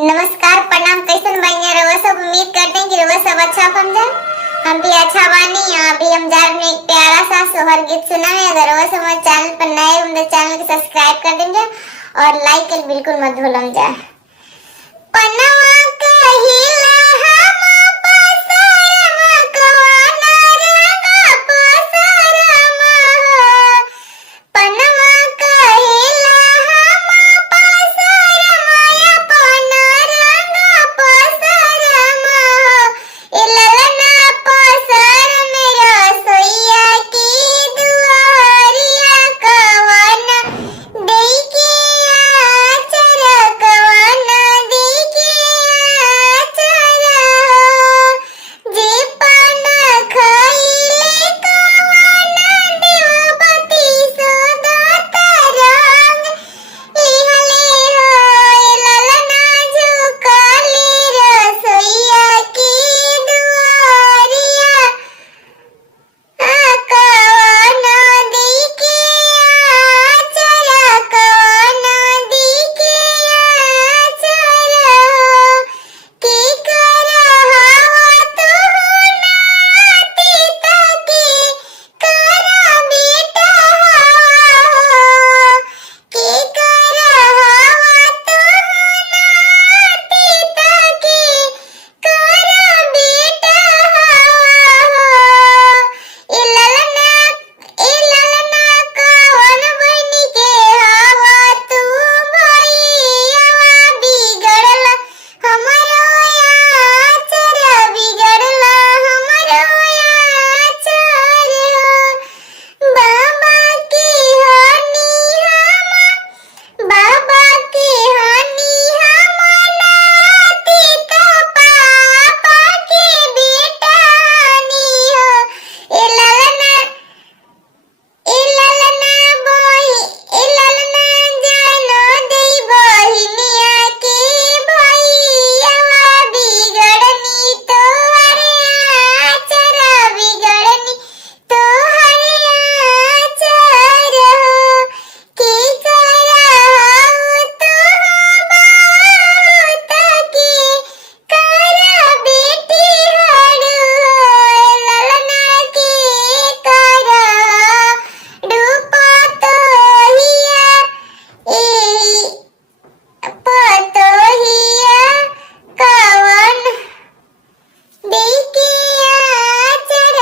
नमस्कार प्रणाम, कैसन बानी रउआ सब। उम्मीद करते हैं कि रउआ सब अच्छा बन जाए। हम भी अच्छा बानी। अभी हम जा रहे हैं एक प्यारा सा सोहर गीत सुनावे। अगर रउआ सब हमारे चैनल पर नए हो तो चैनल को सब्सक्राइब कर दीजिए और लाइक कर बिल्कुल मत भूलम जाए।